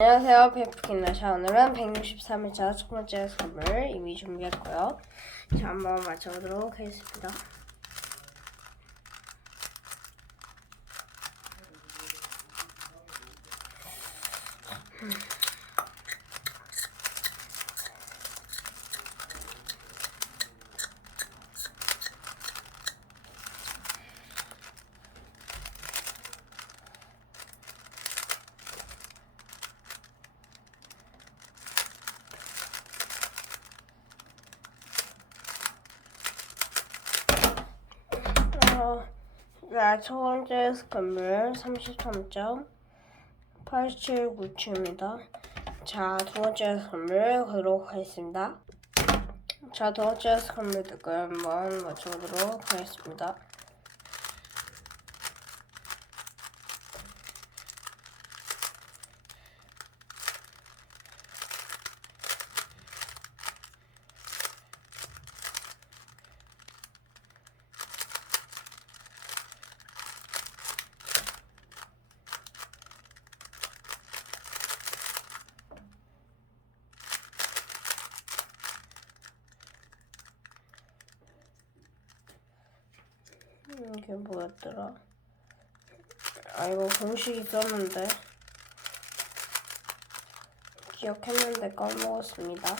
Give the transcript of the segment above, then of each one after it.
안녕하세요. 베프킨나샤 오늘은 163일차 첫 번째 선물 이미 준비했고요. 자, 한번 맞춰보도록 하겠습니다. 어, 자, 첫 번째 선물 33점 8797입니다. 자, 두 번째 선물 가도록 하겠습니다. 자, 두 번째 선물 듣고 한번 맞춰보도록 하겠습니다. 음, 이게 뭐였더라? 아, 이거 공식 있었는데. 기억했는데 까먹었습니다.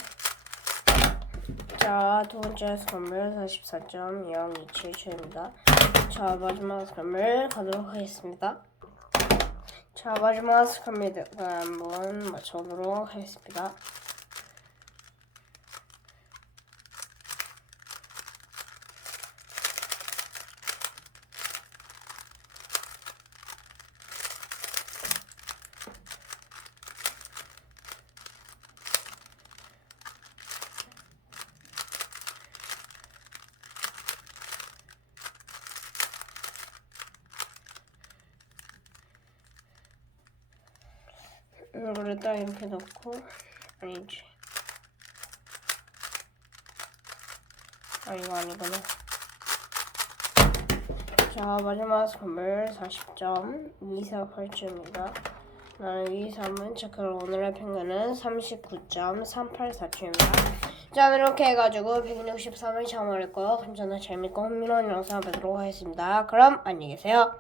자, 두 번째 선물 44.027초입니다. 자, 마지막 선물 가도록 하겠습니다. 자, 마지막 선물 한번 맞춰보도록 하겠습니다. 이거를 딱 이렇게 넣고 아니지 아 이거 아니구나. 자 마지막 선물 40점. 248점입니다. 나는 이 삼은 체크로 오늘의 평균은 39.384초입니다. 자 이렇게 해가지고 163을 샤워했고요. 감사합니다 재밌고 흥미로운 영상 보도록 하겠습니다. 그럼 안녕히 계세요